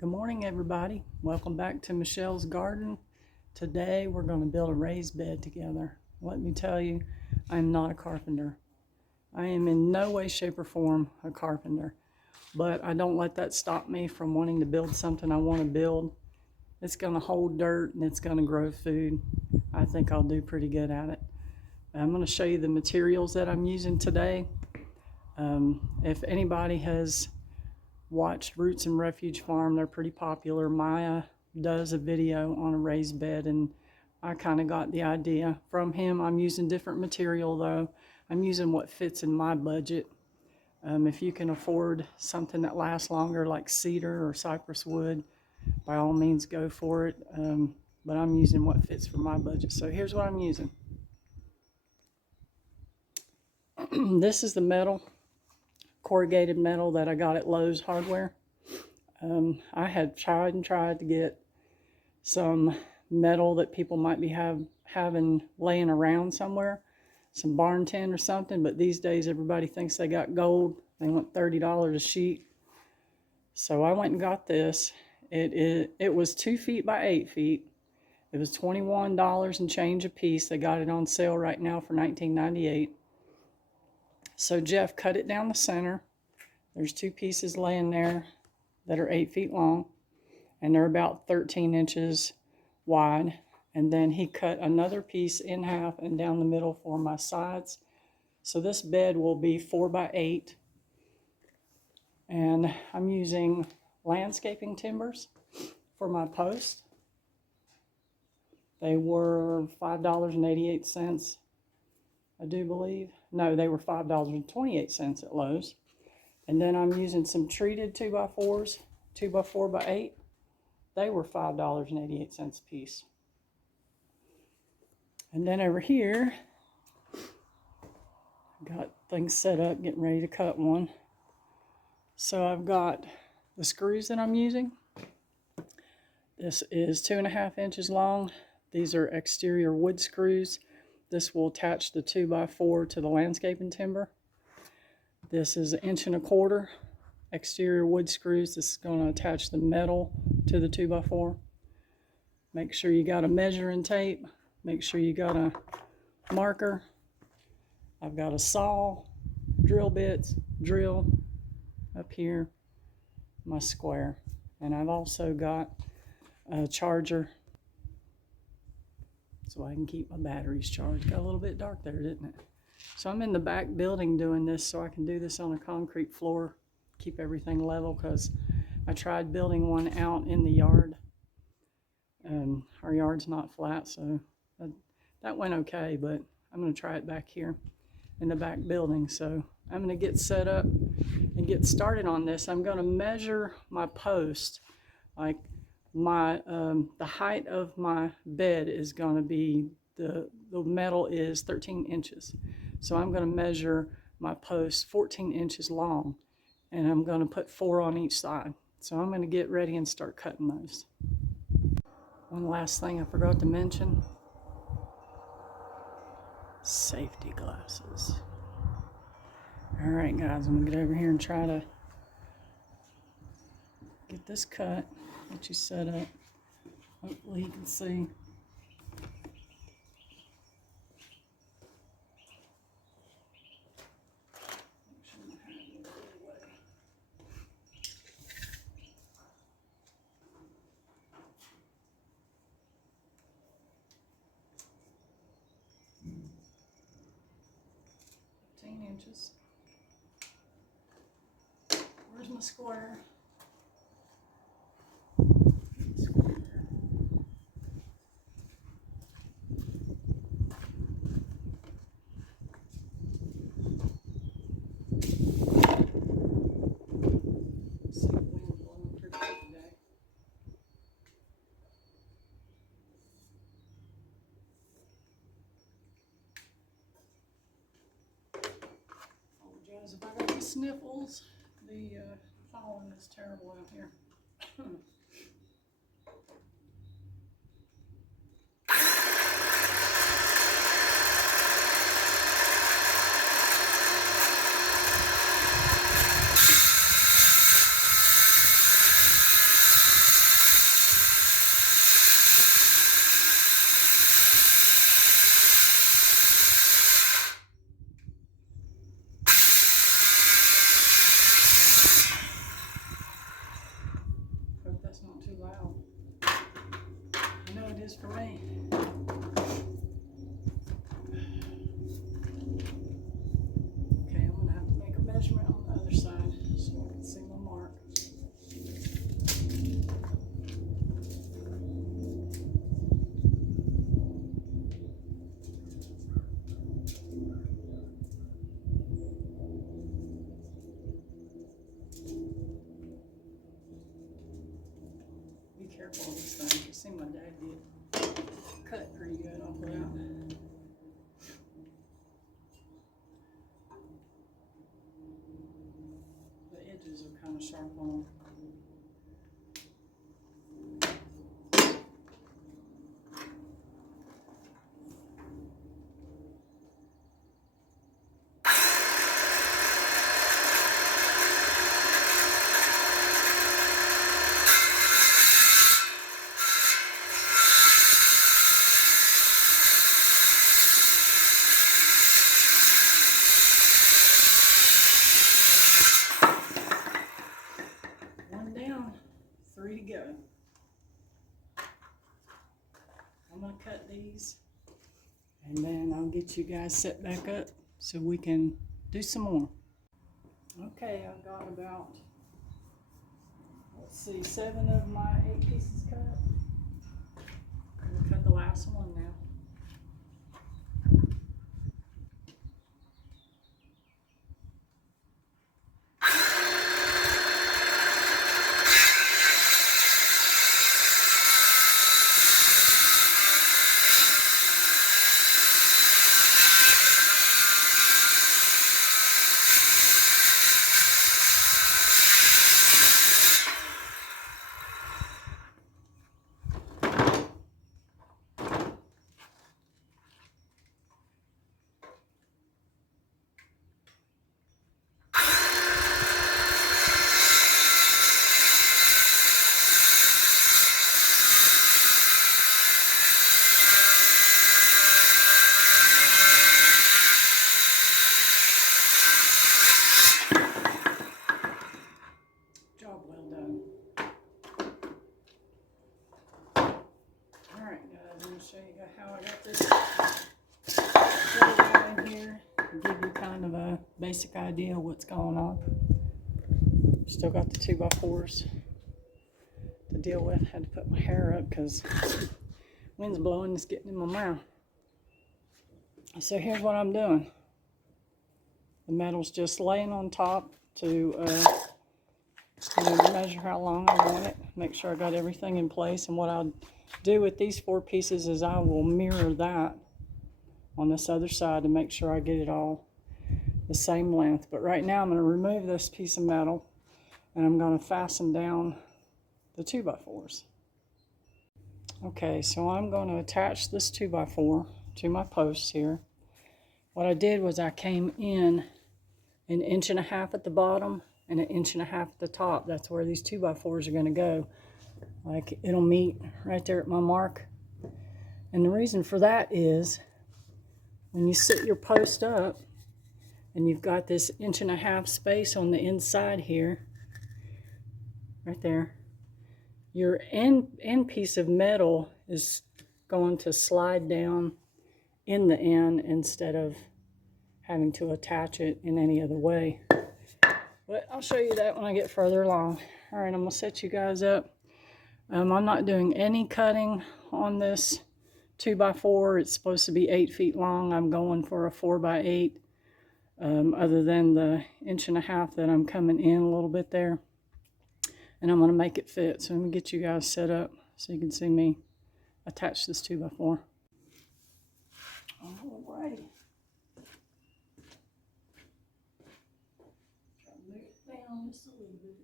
Good morning, everybody. Welcome back to Michelle's Garden. Today we're going to build a raised bed together. Let me tell you, I am not a carpenter. I am in no way, shape, or form a carpenter, but I don't let that stop me from wanting to build something I want to build. It's going to hold dirt and it's going to grow food. I think I'll do pretty good at it. I'm going to show you the materials that I'm using today. If anybody has watched Roots and Refuge Farm, they're pretty popular. Maya does a video on a raised bed, and I kind of got the idea from him. I'm using different material though. I'm using what fits in my budget. If you can afford something that lasts longer like cedar or cypress wood, by all means go for it. But I'm using what fits for my budget. So here's what I'm using. This is the metal, corrugated metal that I got at Lowe's Hardware. I had tried to get some metal that people might be having laying around somewhere, some barn tin or something, but these days everybody thinks they got gold. They want $30 a sheet. So I went and got this. It was 2 feet by 8 feet. It was $21 and change a piece. They got it on sale right now for $19.98. So Jeff cut it down the center. There's 2 pieces laying there that are 8 feet long, and they're about 13 inches wide. And then he cut another piece in half and down the middle for my sides. So this bed will be 4 by 8. And I'm using landscaping timbers for my post. They were $5.88, I do believe. No, they were $5.28 at Lowe's. And then I'm using some treated 2x4s, 2x4 by 8. They were $5.88 a piece. And then over here, got things set up, getting ready to cut one. So I've got the screws that I'm using. This is 2.5 inches long. These are exterior wood screws. This will attach the 2x4 to the landscaping timber. This is 1.25 inch exterior wood screws. This is going to attach the metal to the 2x4. Make sure you got a measuring tape. Make sure you got a marker. I've got a saw, drill bits, drill up here, my square. And I've also got a charger so I can keep my batteries charged. Got a little bit dark there, didn't it? So I'm in the back building doing this so I can do this on a concrete floor, keep everything level, because I tried building one out in the yard. Our yard's not flat, so that went okay, but I'm going to try it back here in the back building. So I'm going to get set up and get started on this. I'm going to measure my post. Like my the height of my bed is going to be, the metal is 13 inches. So I'm going to measure my post 14 inches long, and I'm going to put 4 on each side. So I'm going to get ready and start cutting those. One last thing I forgot to mention: safety glasses. All right, guys, I'm going to get over here and try to get this cut, get you set up. Hopefully you can see. Inches. Where's my square? If I got the sniffles, the pollen is terrible out here. loud. I know it is for me. Okay, I'm gonna have to make a measurement on the other side so I can see my mark. Be careful of this thing. You see my dad get cut pretty good off of that. The edges are kind of sharp on them. One down, 3 to go. I'm gonna cut these and then I'll get you guys set back up so we can do some more. Okay, I've got about, let's see, 7 of my 8 pieces cut. I'm gonna cut the last one now. Job well done. Alright guys, I'm going to show you how I got this put in here and give you kind of a basic idea of what's going on. Still got the 2x4s to deal with. Had to put my hair up because wind's blowing, it's getting in my mouth. So here's what I'm doing. The metal's just laying on top to measure how long I want it, make sure I got everything in place. And what I'll do with these 4 pieces is I will mirror that on this other side to make sure I get it all the same length. But right now I'm going to remove this piece of metal and I'm going to fasten down the 2x4s. Okay, so I'm going to attach this 2x4 to my posts here. What I did was I came in 1.5 inches at the bottom and 1.5 inches at the top. That's where these 2x4s are going to go. Like, it'll meet right there at my mark. And the reason for that is when you set your post up and you've got this 1.5 inch space on the inside here, right there, your end piece of metal is going to slide down in the end instead of having to attach it in any other way. But I'll show you that when I get further along. All right, I'm gonna set you guys up. I'm not doing any cutting on this 2x4. It's supposed to be 8 feet long. I'm going for a 4x8, other than the 1.5 inches that I'm coming in a little bit there. And I'm gonna make it fit. So let me get you guys set up so you can see me attach this 2x4. All right. Try to move it down just a little bit.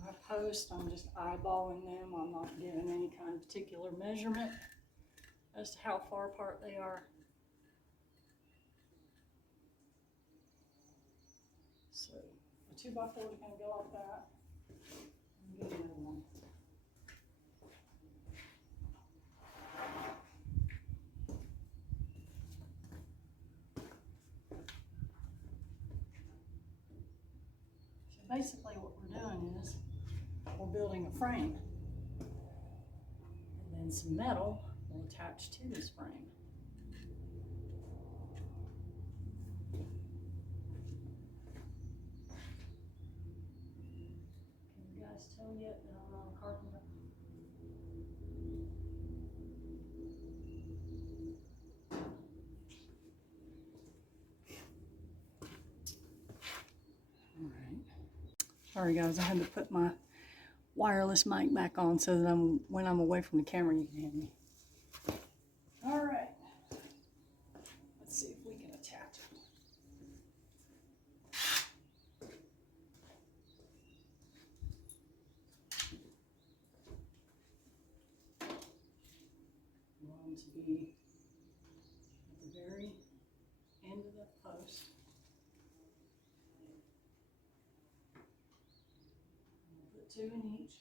My posts, I'm just eyeballing them. I'm not giving any kind of particular measurement as to how far apart they are. So the 2x4 is going to go like that. Get another one. frame. And then some metal will attach to this frame. Can you guys tell yet that I'm not a carpenter? Sorry guys, I had to put my wireless mic back on so that when I'm away from the camera you can hear me. All right, let's see if we can attach it. I want them to be at the very end of the post. Put 2 in each.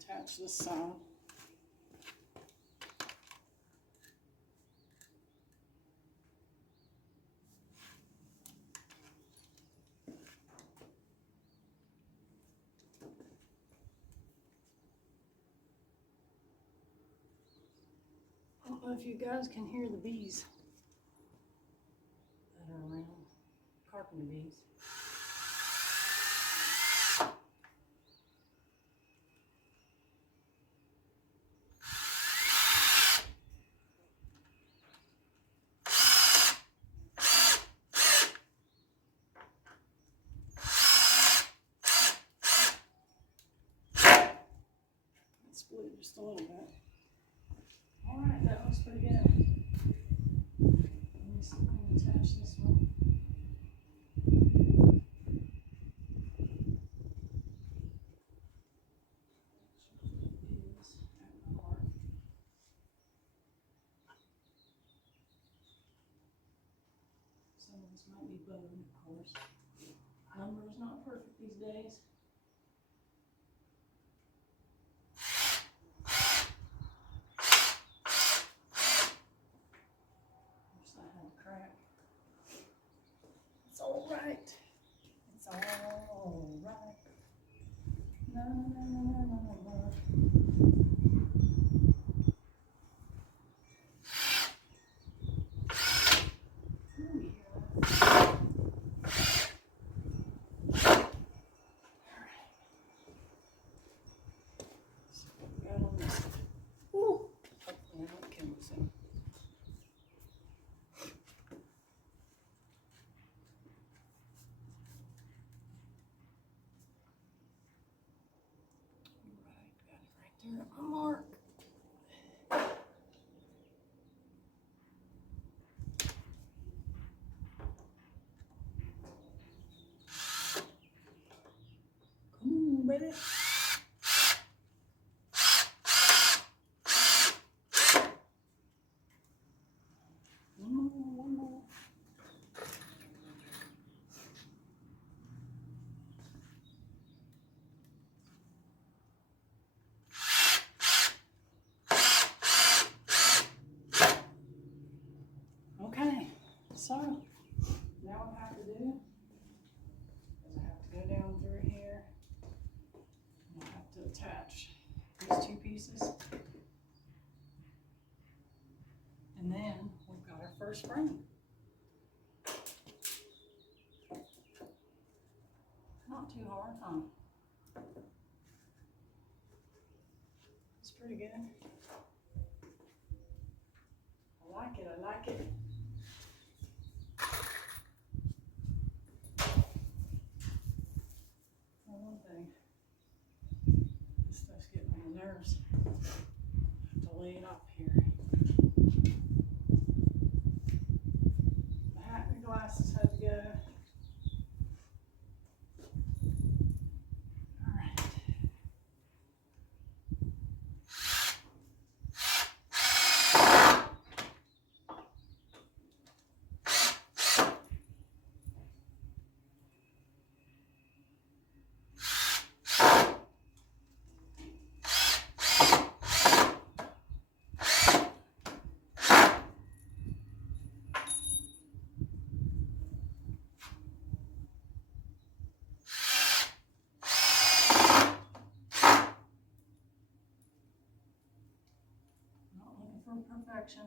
Attach this side. I don't know if you guys can hear the bees that are around, carpenter bees. Split it just a little bit. All right, that looks pretty good. Let me see if I can attach this one. Is at my mark. Some of this might be bone, of course. Lumber is not perfect these days. It's all right. It's all right. No, no, no, no, no, no, no. There, my mark. Come on, baby. One more. Okay, so now what I have to do is I have to go down through here and I have to attach these 2 pieces. And then we've got our first frame. Not too hard, huh? It's pretty good. I like it, I like it. One thing, this stuff's getting on my nerves. I have to lay it up here. The hat and the glasses had to go. Alright. for perfection.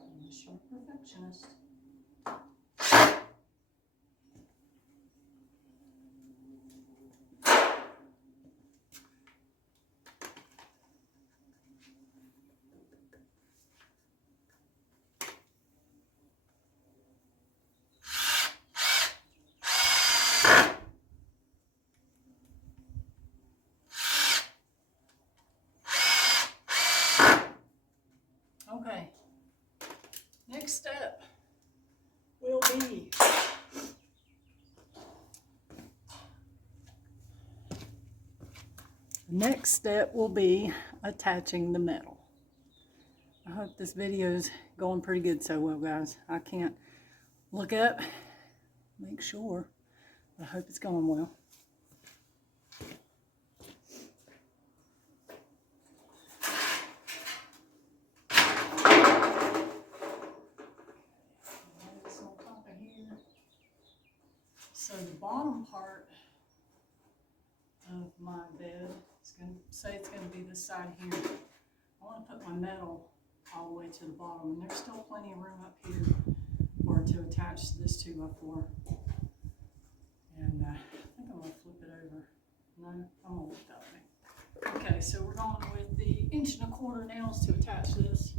Unless you're a perfectionist. Okay, next step will be attaching the metal. I hope this video is going pretty good so well, guys. I can't look up, make sure. I hope it's going well. So the bottom part of my bed, it's going to be this side here. I want to put my metal all the way to the bottom, and there's still plenty of room up here for to attach this 2x4. And I think I'm going to flip it over. No, I'm going to look that way. Okay, so we're going with the 1¼ inch nails to attach this.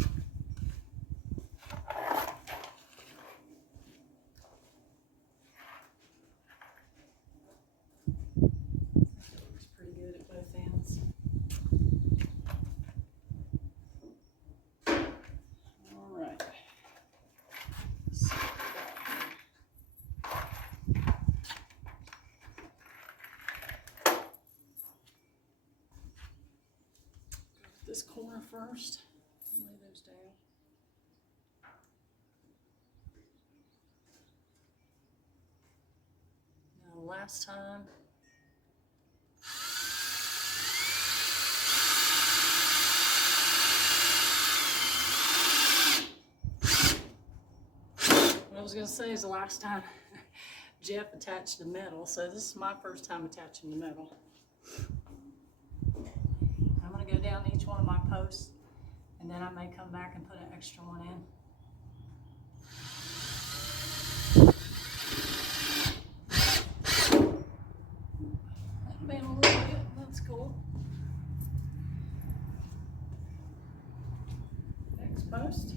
This corner first, lay those down. Now last time, what I was going to say is the last time Jeff attached the metal, so this is my first time attaching the metal. Go down each one of my posts, and then I may come back and put an extra one in. That bent a little bit, that's cool. Next post.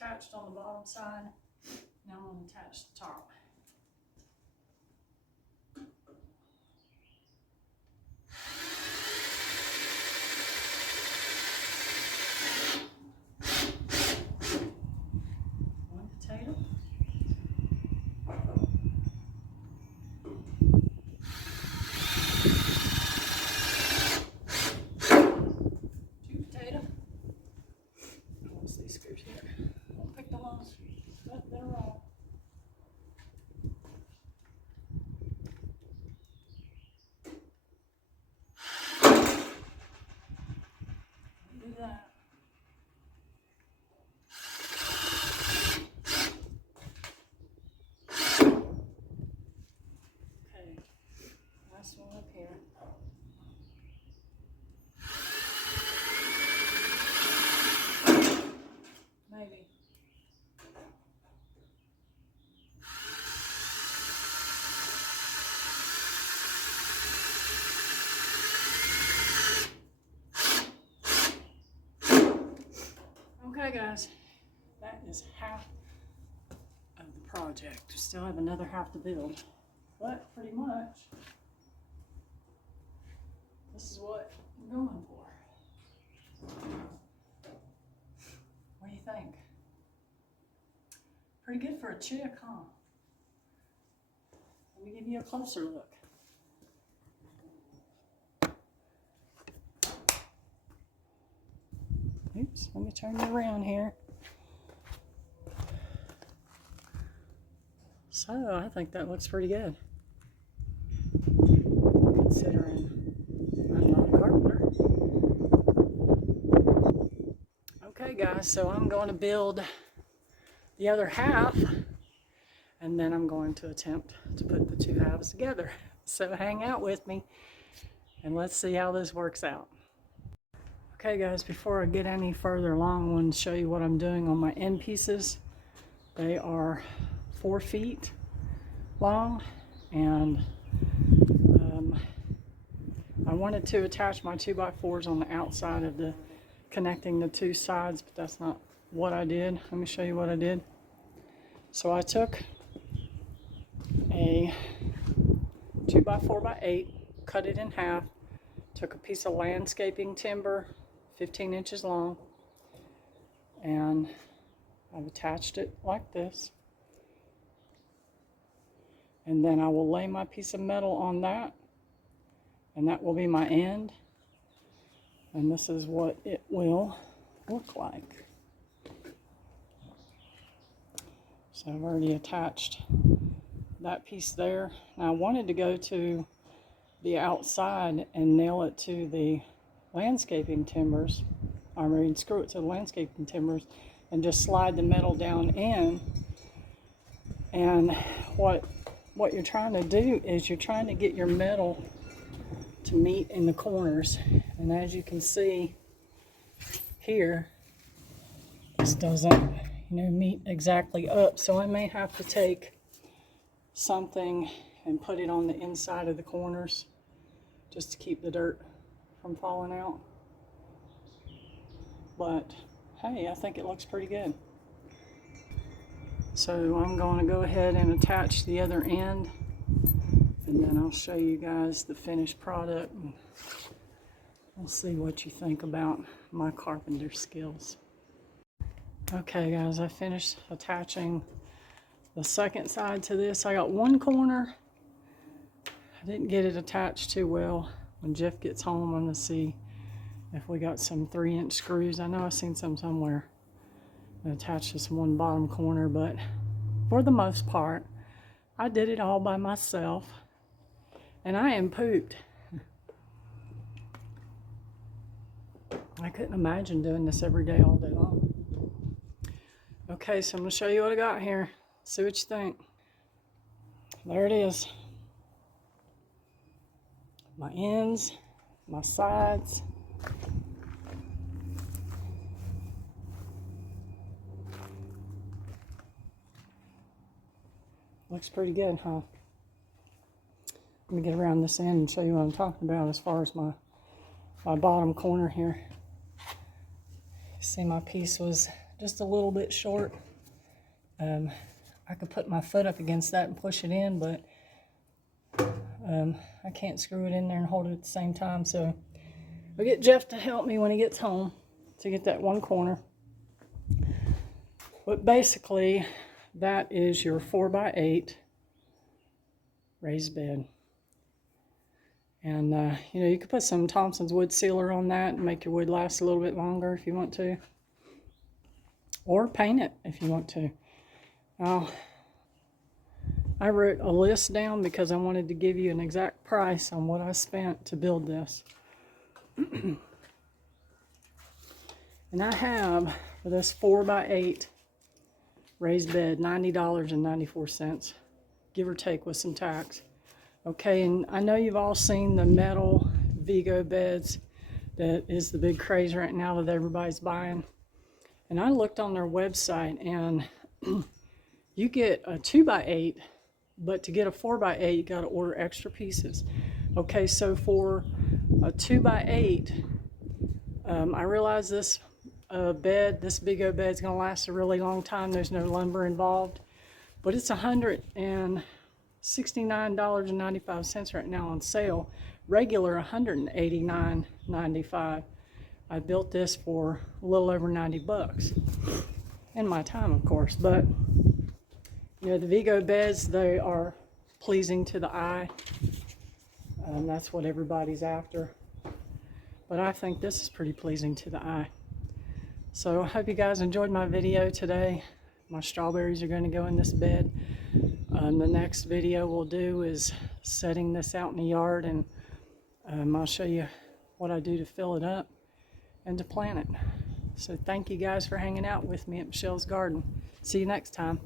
Attached on the bottom side. Now I'm going to attach the top. One potato. Two potato. What's these screws here? Don't pick the ones that they're wrong. Do that. Okay, last one up here. Maybe. Okay guys, that is half of the project. We still have another half to build. But pretty much, this is what we're going for. What do you think? Pretty good for a chick, huh? Let me give you a closer look. Oops, let me turn you around here. So I think that looks pretty good, considering I'm not a carpenter. Okay guys, so I'm going to build the other half, and then I'm going to attempt to put the two halves together. So hang out with me and let's see how this works out. Okay guys, before I get any further along, I want to show you what I'm doing on my end pieces. They are 4 feet long, and I wanted to attach my 2x4s on the outside of the connecting the two sides, but that's not what I did. Let me show you what I did. So I took a 2x4x8, cut it in half, took a piece of landscaping timber 15 inches long, and I've attached it like this. And then I will lay my piece of metal on that, and that will be my end. And this is what it will look like. So I've already attached that piece there. Now I wanted to go to the outside and nail it to the landscaping timbers. I mean, screw it to the landscaping timbers and just slide the metal down in. And what you're trying to do is you're trying to get your metal to meet in the corners. And as you can see here, this doesn't, meet exactly up. So I may have to take something and put it on the inside of the corners just to keep the dirt from falling out. But hey, I think it looks pretty good. So I'm going to go ahead and attach the other end, and then I'll show you guys the finished product, and we'll see what you think about my carpenter skills. Okay guys, I finished attaching the second side to this. I got one corner. I didn't get it attached too well. When Jeff gets home, I'm going to see if we got some 3-inch screws. I know I've seen some somewhere. I attached this one bottom corner, but for the most part, I did it all by myself, and I am pooped. I couldn't imagine doing this every day, all day long. Okay, so I'm going to show you what I got here. See what you think. There it is. My ends, my sides. Looks pretty good, huh? Let me get around this end and show you what I'm talking about as far as my bottom corner here. See, my piece was just a little bit short. I could put my foot up against that and push it in, but I can't screw it in there and hold it at the same time. So I'll get Jeff to help me when he gets home to get that one corner. But basically, that is your 4x8 raised bed. And you could put some Thompson's wood sealer on that and make your wood last a little bit longer if you want to. Or paint it if you want to. Now, I wrote a list down because I wanted to give you an exact price on what I spent to build this. And I have, for this 4x8 raised bed, $90.94, give or take with some tax. Okay, and I know you've all seen the metal Vigo beds. That is the big craze right now that everybody's buying. And I looked on their website, and you get a 2x8, but to get a 4x8, you got to order extra pieces. Okay, so for a 2x8, I realize this this Vigo bed is going to last a really long time. There's no lumber involved, but it's $160 $69.95 right now on sale. Regular $189.95. I built this for a little over 90 bucks. In my time, of course, but you know, the Vigo beds, they are pleasing to the eye. That's what everybody's after. But I think this is pretty pleasing to the eye. So I hope you guys enjoyed my video today. My strawberries are going to go in this bed. The next video we'll do is setting this out in the yard, and I'll show you what I do to fill it up and to plant it. So thank you guys for hanging out with me at Michelle's Garden. See you next time.